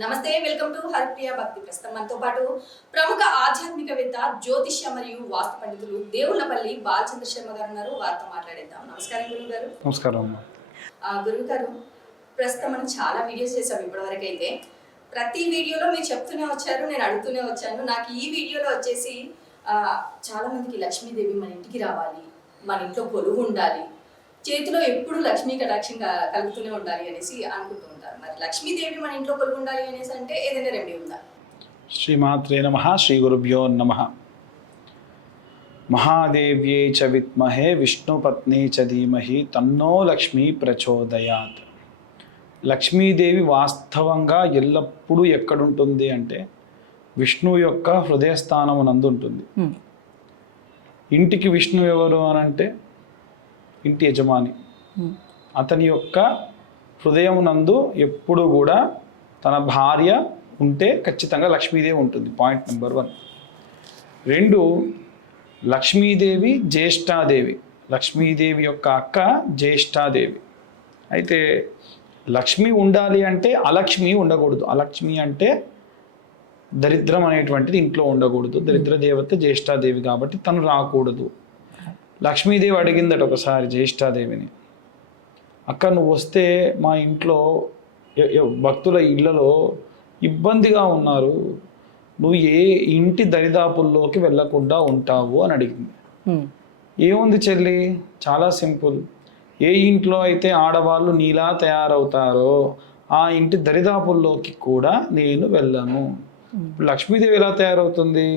నమస్తే, welcome to Haripriya భక్తి. ప్రస్తుతం మనతో పాటు ప్రముఖ ఆధ్యాత్మికవేత్త, జ్యోతిష్య మరియు వాస్తు పండితులు దేవుళ్లపల్లి బాలచంద్ర శర్మ గారు ఉన్నారు. వారితో మాట్లాడేద్దాం. నమస్కారం గురువు గారు. నమస్కారం. గురువు గారు, ప్రస్తుతం మనం చాలా వీడియోస్ చేసాం ఇప్పటివరకు అయితే. ప్రతి వీడియోలో మీరు చెప్తూనే వచ్చారు, నేను అడుగుతూనే వచ్చాను. నాకు ఈ వీడియోలో వచ్చేసి చాలా మందికి లక్ష్మీదేవి మన ఇంటికి రావాలి, మన ఇంట్లో కొలువు ఉండాలి, చేతిలో ఎప్పుడు లక్ష్మీ కటాక్షం కలుగుతూనే ఉండాలి అనేసి అనుకుంటూ ఉంటారు. మరి లక్ష్మీదేవి మన ఇంట్లో కొలువు ఉండాలి అనేసి అంటే ఏదైనా రెమెడీ ఉందా? శ్రీమాత్రే నమః. శ్రీ గురుభ్యో నమః. మహాదేవ్యే చ విద్మహే విష్ణుపత్నే చ ధీమహి తన్నో లక్ష్మీ ప్రచోదయాత్. లక్ష్మీదేవి వాస్తవంగా ఎల్లప్పుడూ ఎక్కడుంటుంది అంటే విష్ణువు యొక్క హృదయస్థానం నందు ఉంటుంది. ఇంటికి విష్ణువు ఎవరు అని అంటే ఇంటి యజమాని. అతని యొక్క హృదయం నందు ఎప్పుడు కూడా తన భార్య ఉంటే ఖచ్చితంగా లక్ష్మీదేవి ఉంటుంది. Point number 1. 2, లక్ష్మీదేవి జ్యేష్ఠాదేవి. లక్ష్మీదేవి యొక్క అక్క జ్యేష్ఠాదేవి. అయితే లక్ష్మి ఉండాలి అంటే అలక్ష్మి ఉండకూడదు. అలక్ష్మి అంటే దరిద్రం అనేటువంటిది ఇంట్లో ఉండకూడదు. దరిద్ర దేవత జ్యేష్ఠాదేవి కాబట్టి తను రాకూడదు. లక్ష్మీదేవి అడిగిందట ఒకసారి జ్యేష్ఠాదేవిని, అక్క నువ్వు వస్తే మా ఇంట్లో భక్తుల ఇళ్లలో ఇబ్బందిగా ఉన్నారు, నువ్వు ఏ ఇంటి దరిదాపుల్లోకి వెళ్ళకుండా ఉంటావు అని అడిగింది. ఏముంది చెల్లి, చాలా సింపుల్. ఏ ఇంట్లో అయితే ఆడవాళ్ళు నీలా తయారవుతారో ఆ ఇంటి దరిదాపుల్లోకి కూడా నేను వెళ్ళను. లక్ష్మీదేవి ఎలా తయారవుతుంది?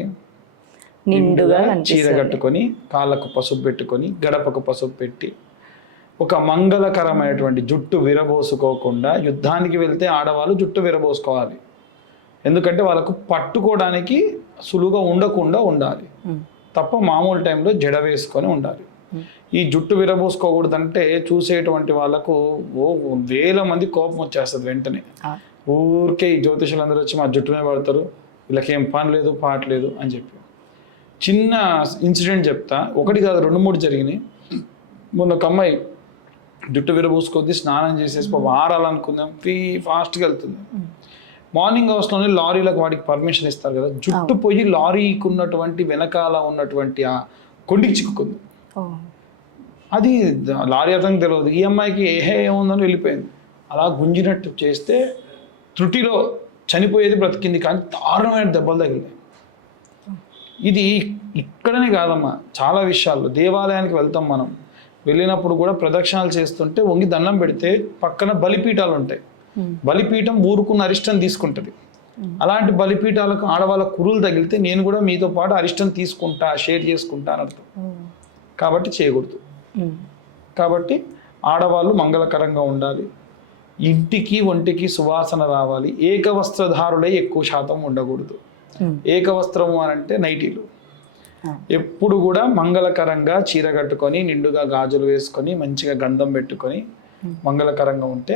నిండుగా చీర కట్టుకొని, కాళ్ళకు పసుపు పెట్టుకొని, గడపకు పసుపు పెట్టి, ఒక మంగళకరమైనటువంటి జుట్టు విరబోసుకోకుండా. యుద్ధానికి వెళ్తే ఆడవాళ్ళు జుట్టు విరబోసుకోవాలి, ఎందుకంటే వాళ్ళకు పట్టుకోవడానికి సులువుగా ఉండకుండా ఉండాలి తప్ప మామూలు టైంలో జడ వేసుకొని ఉండాలి. ఈ జుట్టు విరబోసుకోకూడదంటే చూసేటువంటి వాళ్ళకు వేల మంది కోపం వచ్చేస్తుంది వెంటనే. ఊరికే ఈ జ్యోతిషులందరూ వచ్చి మా జుట్టునే పడతారు, వీళ్ళకేం పని లేదు పాట లేదు అని చెప్పి. చిన్న ఇన్సిడెంట్ చెప్తా, 1 కాదు 2, 3 జరిగినాయి. మొన్న ఒక అమ్మాయి జుట్టు విరబూసుకొద్ది స్నానం చేసేసి వారాలనుకుందాం, ఫాస్ట్గా వెళ్తుంది. మార్నింగ్ అవర్స్లోనే లారీలకు వాడికి పర్మిషన్ ఇస్తారు కదా, జుట్టు పోయి లారీకి ఉన్నటువంటి వెనకాల ఉన్నటువంటి ఆ కొండికి చిక్కుకుంది. అది లారీ అతనికి తెలియదు. ఈ అమ్మాయికి ఏముందని వెళ్ళిపోయింది. అలా గుంజినట్టు చేస్తే త్రుటిలో చనిపోయేది బ్రతికింది, కానీ దారుణమైన దెబ్బలు తగిలినాయి. ఇది ఇక్కడనే కాదమ్మా, చాలా విషయాల్లో. దేవాలయానికి వెళ్తాం మనం, వెళ్ళినప్పుడు కూడా ప్రదక్షిణాలు చేస్తుంటే వంగి దండం పెడితే పక్కన బలిపీఠాలు ఉంటాయి. బలిపీఠం ఊరుకున్న అరిష్టం తీసుకుంటుంది. అలాంటి బలిపీఠాలకు ఆడవాళ్ళ కురులు తగిలితే నేను కూడా మీతో పాటు అరిష్టం తీసుకుంటా, షేర్ చేసుకుంటా అని అర్థం. కాబట్టి చేయకూడదు. కాబట్టి ఆడవాళ్ళు మంగళకరంగా ఉండాలి, ఇంటికి ఒంటికి సువాసన రావాలి, ఏకవస్త్రధారులై ఎక్కువ శాతం ఉండకూడదు. ఏకవస్త్రము అని అంటే నైటీలు. ఎప్పుడు కూడా మంగళకరంగా చీర కట్టుకొని, నిండుగా గాజులు వేసుకొని, మంచిగా గంధం పెట్టుకొని మంగళకరంగా ఉంటే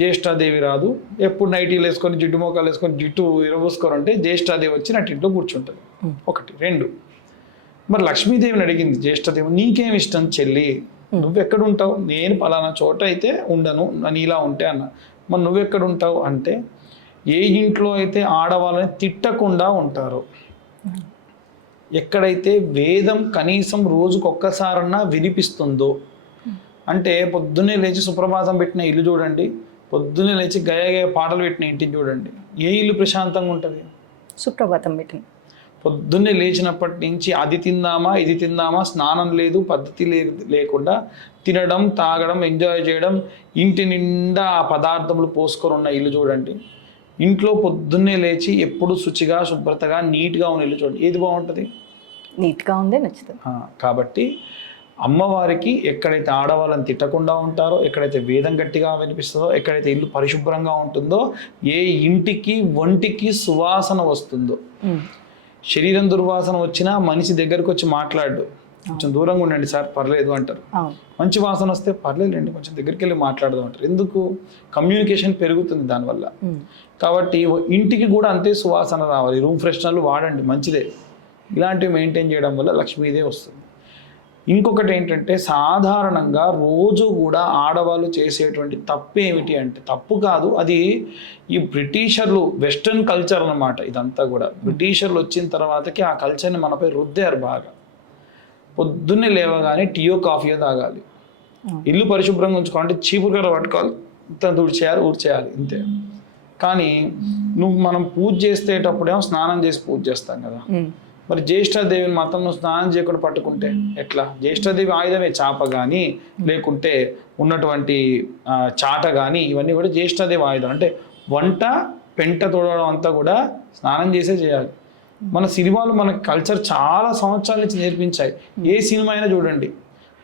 జ్యేష్ఠాదేవి రాదు. ఎప్పుడు నైటీలు వేసుకొని, జిడ్డు మోకాలు వేసుకొని, జుట్టు విరబోసుకొని ఉంటే జ్యేష్ఠాదేవి వచ్చి నటింట్లో కూర్చుంటుంది. 1. 2, మరి లక్ష్మీదేవిని అడిగింది జ్యేష్ఠదేవి, నీకేమి ఇష్టం చెల్లి, నువ్వెక్కడుంటావు? నేను పలానా చోట అయితే ఉండను, నీలా ఉంటే అన్న. మరి నువ్వెక్కడుంటావు అంటే, ఏ ఇంట్లో అయితే ఆడవాళ్ళని తిట్టకుండా ఉంటారో, ఎక్కడైతే వేదం కనీసం రోజుకొక్కసారన్నా వినిపిస్తుందో, అంటే పొద్దున్నే లేచి సుప్రభాతం పెట్టిన ఇల్లు చూడండి, పొద్దున్నే లేచి గయ పాటలు పెట్టిన ఇంటిని చూడండి, ఏ ఇల్లు ప్రశాంతంగా ఉంటుంది? సుప్రభాతం పెట్టిన. పొద్దున్నే లేచినప్పటి నుంచి అది తిందామా ఇది తిందామా, స్నానం లేదు, పద్ధతి లేకుండా తినడం, తాగడం, ఎంజాయ్ చేయడం, ఇంటి నిండా ఆ పదార్థములు పోసుకొని ఉన్న ఇల్లు చూడండి. ఇంట్లో పొద్దున్నే లేచి ఎప్పుడు శుచిగా, శుభ్రతగా, నీట్గా ఉన్న ఇల్లు చూడండి, ఏది బాగుంటుంది? నీట్గా ఉందే నచ్చుతుంది. కాబట్టి అమ్మవారికి ఎక్కడైతే ఆడవాళ్ళని తిట్టకుండా ఉంటారో, ఎక్కడైతే వేదం గట్టిగా వినిపిస్తుందో, ఎక్కడైతే ఇల్లు పరిశుభ్రంగా ఉంటుందో, ఏ ఇంటికి ఒంటికి సువాసన వస్తుందో. శరీరం దుర్వాసన వచ్చినా మనిషి దగ్గరకు వచ్చి మాట్లాడు, కొంచెం దూరంగా ఉండండి సార్ పర్లేదు అంటారు. మంచి వాసన వస్తే పర్లేదండి కొంచెం దగ్గరికి వెళ్ళి మాట్లాడదాం అంటారు. ఎందుకు? కమ్యూనికేషన్ పెరుగుతుంది దానివల్ల. కాబట్టి ఇంటికి కూడా అంతే సువాసన రావాలి. రూమ్ ఫ్రెషనర్లు వాడండి, మంచిదే. ఇలాంటివి మెయింటైన్ చేయడం వల్ల లక్ష్మీదేవి వస్తుంది. ఇంకొకటి ఏంటంటే సాధారణంగా రోజు కూడా ఆడవాళ్ళు చేసేటువంటి తప్పు ఏమిటి అంటే, తప్పు కాదు అది, ఈ బ్రిటిషర్లు వెస్ట్రన్ కల్చర్ అన్నమాట ఇదంతా కూడా. బ్రిటిషర్లు వచ్చిన తర్వాతకి ఆ కల్చర్ని మనపై రుద్దారు బాగా. పొద్దున్నే లేవగానే టీయో కాఫీయో తాగాలి, ఇల్లు పరిశుభ్రంగా ఉంచుకోవాలంటే చీపురు కర్ర పట్టుకోవాలి, ఊడ్చేయాలి ఇంతే. కానీ మనం పూజ చేసేటప్పుడేమో స్నానం చేసి పూజ చేస్తాం కదా, మరి జ్యేష్ఠాదేవిని మాత్రం నువ్వు స్నానం చేయకుండా పట్టుకుంటే ఎట్లా? జ్యేష్ఠాదేవి ఆయుధమే, చాప కానీ లేకుంటే ఉన్నటువంటి చాట కానీ, ఇవన్నీ కూడా జ్యేష్ఠాదేవి ఆయుధం. అంటే వంట పెంట తోడడం అంతా కూడా స్నానం చేసే చేయాలి. మన సినిమాలు మన కల్చర్ చాలా సంవత్సరాల నుంచి నేర్పించాయి. ఏ సినిమా అయినా చూడండి,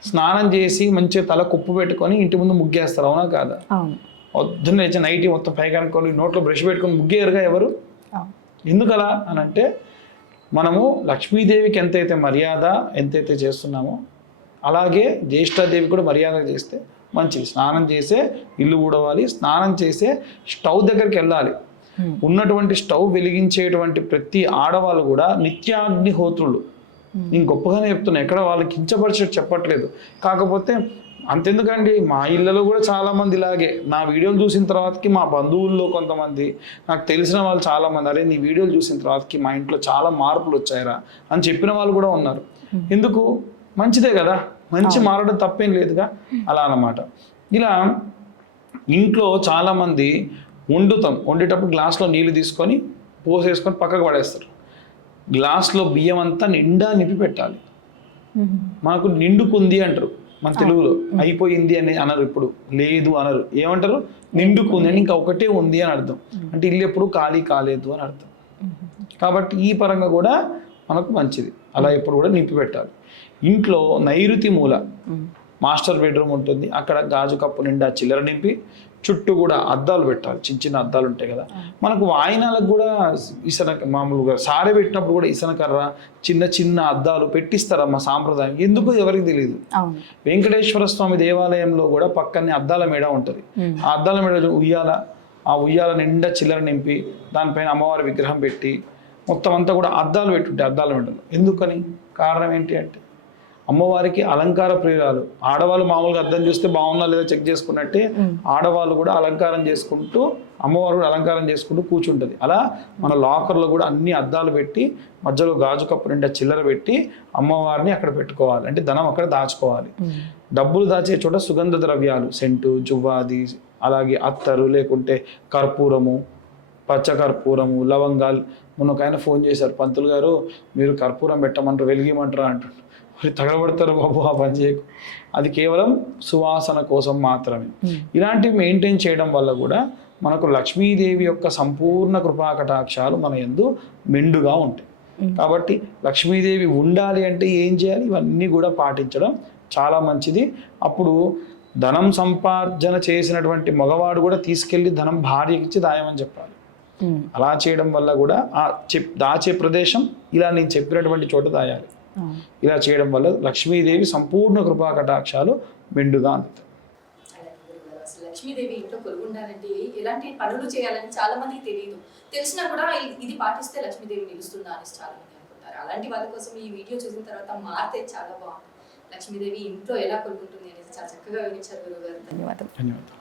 స్నానం చేసి మంచిగా తల కుప్పు పెట్టుకొని ఇంటి ముందు ముగ్గేస్తారు, అవునా కాదా? పొద్దున్న లేచి నైట్ మొత్తం పైకి అనుకొని నోట్లో బ్రష్ పెట్టుకొని ముగ్గేయరుగా ఎవరు? ఎందుకలా అని అంటే, మనము లక్ష్మీదేవికి ఎంతైతే మర్యాద ఎంతైతే చేస్తున్నామో అలాగే జ్యేష్ఠాదేవి కూడా మర్యాద చేస్తే మంచిది. స్నానం చేసే ఇల్లు ఊడవాలి, స్నానం చేసే స్టవ్ దగ్గరికి వెళ్ళాలి. ఉన్నటువంటి స్టవ్ వెలిగించేటువంటి ప్రతి ఆడవాళ్ళు కూడా నిత్యాగ్నిహోత్రులు. నేను గొప్పగానే చెప్తున్నా, ఎక్కడ వాళ్ళకి కించపరిచేట్టు చెప్పట్లేదు. కాకపోతే అంతెందుకండి, మా ఇళ్ళలో కూడా చాలామంది ఇలాగే నా వీడియోలు చూసిన తర్వాతకి, మా బంధువుల్లో కొంతమంది, నాకు తెలిసిన వాళ్ళు చాలామంది, అరే నీ వీడియోలు చూసిన తర్వాతకి మా ఇంట్లో చాలా మార్పులు వచ్చాయరా అని చెప్పిన వాళ్ళు కూడా ఉన్నారు. ఎందుకు? మంచిదే కదా, మంచి మారడం తప్పేం లేదుగా, అలా అన్నమాట. ఇలా ఇంట్లో చాలామంది వండేటప్పుడు గ్లాస్లో నీళ్ళు తీసుకొని పోసేసుకొని పక్కకు పడేస్తారు. గ్లాస్లో బియ్యం అంతా నిండా నింపి పెట్టాలి. మనకు నిండుకుంది అంటారు మన తెలుగులో, అయిపోయింది అని అనరు, ఇప్పుడు లేదు అనరు, ఏమంటారు? నిండుకుంది అని, ఇంకా ఒకటే ఉంది అని అర్థం. అంటే ఇల్లు ఎప్పుడు ఖాళీ కాలేదు అని అర్థం. కాబట్టి ఈ పరంగా కూడా మనకు మంచిది, అలా ఎప్పుడు కూడా నింపి పెట్టాలి. ఇంట్లో నైరుతి మూల మాస్టర్ బెడ్రూమ్ ఉంటుంది, అక్కడ గాజు కప్పు నిండా చిల్లర నింపి చుట్టూ కూడా అద్దాలు పెట్టాలి. చిన్న చిన్న అద్దాలు ఉంటాయి కదా, మనకు వాయినాలకు కూడా మామూలుగా సారె పెట్టినప్పుడు కూడా ఇసనకర్ర చిన్న చిన్న అద్దాలు పెట్టిస్తారమ్మా సాంప్రదాయం. ఎందుకు ఎవరికి తెలియదు. వెంకటేశ్వర స్వామి దేవాలయంలో కూడా పక్కనే అద్దాల మేడ ఉంటుంది. ఆ అద్దాల మేడ ఉయ్యాల, ఆ ఉయ్యాల నిండా చిల్లర నింపి దానిపైన అమ్మవారి విగ్రహం పెట్టి మొత్తం అంతా కూడా అద్దాలు పెట్టుంటాయి. అద్దాల మేడలు ఎందుకని? కారణం ఏంటి అంటే, అమ్మవారికి అలంకార ప్రియురాలు. ఆడవాళ్ళు మామూలుగా అద్దం చూస్తే బాగున్నా లేదా చెక్ చేసుకున్నట్టే ఆడవాళ్ళు కూడా అలంకారం చేసుకుంటూ, అమ్మవారు కూడా అలంకారం చేసుకుంటూ కూర్చుంటుంది. అలా మన లాకర్లో కూడా అన్ని అద్దాలు పెట్టి మధ్యలో గాజు కప్పు నిండా చిల్లర పెట్టి అమ్మవారిని అక్కడ పెట్టుకోవాలి. అంటే ధనం అక్కడ దాచుకోవాలి. డబ్బులు దాచే చోట సుగంధ ద్రవ్యాలు, సెంటు, జువ్వాది, అలాగే అత్తరు, లేకుంటే కర్పూరము, పచ్చ కర్పూరము, లవంగాలు. మొన్న ఒక ఆయన ఫోన్ చేశారు, పంతులు గారు మీరు కర్పూరం పెట్టమంటారు, వెలిగిమంటారా అంటారు. తగలబడతారు బాబు, ఆ పని చేయకు. అది కేవలం సువాసన కోసం మాత్రమే. ఇలాంటివి మెయింటైన్ చేయడం వల్ల కూడా మనకు లక్ష్మీదేవి యొక్క సంపూర్ణ కృపా కటాక్షాలు మన యందు మెండుగా ఉంటాయి. కాబట్టి లక్ష్మీదేవి ఉండాలి అంటే ఏం చేయాలి? ఇవన్నీ కూడా పాటించడం చాలా మంచిది. అప్పుడు ధనం సంపార్జన చేసినటువంటి మగవాడు కూడా తీసుకెళ్ళి ధనం భార్యకి ఇచ్చి దాయమని చెప్పాలి. అలా చేయడం వల్ల కూడా ఆ దాచే ప్రదేశం ఇలా నేను చెప్పినటువంటి చోట దాయాలి. ఇలా చేయడం వల్ల లక్ష్మీదేవి సంపూర్ణ కృపా కటాక్షాలు మెండుగా అందుతాయి. లక్ష్మీదేవి ఇంట్లో కొలుగుండాలంటే ఎలాంటి పనులు చేయాలని చాలా మందికి తెలియదు. తెలిసినా కూడా ఇది పాటిస్తే లక్ష్మీదేవి నిలుస్తుందా అని చాలా మంది అనుకుంటారు. అలాంటి వాళ్ళ కోసం ఈ వీడియో చూసిన తర్వాత మారితే చాలా బాగుంది. లక్ష్మీదేవి ఇంట్లో ఎలా కొలుగుంటుంది అనేది చాలా చక్కగా వివరించారు గురుగారు. ధన్యవాదాలు. ధన్యవాదాలు.